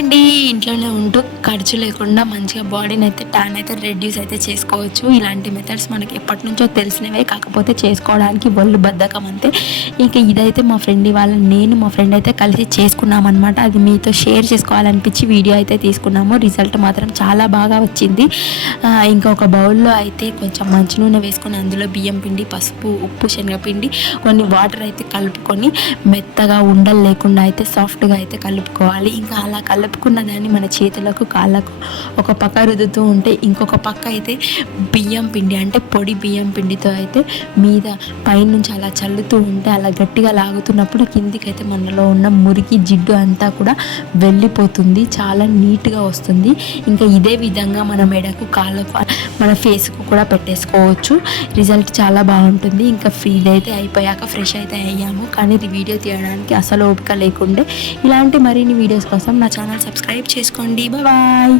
అండి. ఇంట్లోనే ఉంటూ ఖర్చు లేకుండా మంచిగా బాడీని అయితే ట్యాన్ అయితే రెడ్యూస్ అయితే చేసుకోవచ్చు. ఇలాంటి మెథడ్స్ మనకి ఎప్పటి నుంచో తెలిసినవే, కాకపోతే చేసుకోవడానికి ఒళ్ళు బద్ధకం అంతే. ఇంకా ఇదైతే మా ఫ్రెండ్ ఇవాళ నేను మా ఫ్రెండ్ అయితే కలిసి చేసుకున్నామన్నమాట. అది మీతో షేర్ చేసుకోవాలనిపించి వీడియో అయితే తీసుకున్నాము. రిజల్ట్ మాత్రం చాలా బాగా వచ్చింది. ఇంకా ఒక బౌల్లో అయితే కొంచెం మంచి నూనె వేసుకొని అందులో బియ్యం పిండి, పసుపు, ఉప్పు, శనగపిండి, కొన్ని వాటర్ అయితే కలుపుకొని మెత్తగా ఉండలు లేకుండా అయితే సాఫ్ట్గా అయితే కలుపుకోవాలి. ఇంకా అలా కలుపుకున్న దాన్ని మన చేతులకు, కాళ్ళకు ఒక పక్క రుద్దుతూ ఉంటే ఇంకొక పక్క అయితే బియ్యం పిండి, అంటే పొడి బియ్యం పిండితో అయితే మీద పైనుంచి అలా చల్లుతూ ఉంటే అలా గట్టిగా లాగుతున్నప్పుడు కిందికైతే మనలో ఉన్న మురికి జిడ్డు అంతా కూడా వెళ్ళిపోతుంది. చాలా నీట్గా వస్తుంది. ఇంకా ఇదే విధంగా మన మెడకు, కాళ్ళకు, మన ఫేస్కు కూడా పెట్టేసుకోవచ్చు. రిజల్ట్ చాలా బాగుంటుంది. ఇంకా ఇదైతే అయిపోయాక ఫ్రెష్ అయితే అయ్యాము, కానీ ఇది వీడియో తీయడానికి అసలు ఓపిక లేకుండే. ఇలాంటి మరిన్ని వీడియోస్ కోసం నా ఛానల్ సబ్స్క్రైబ్ చేసుకోండి. బాయ్.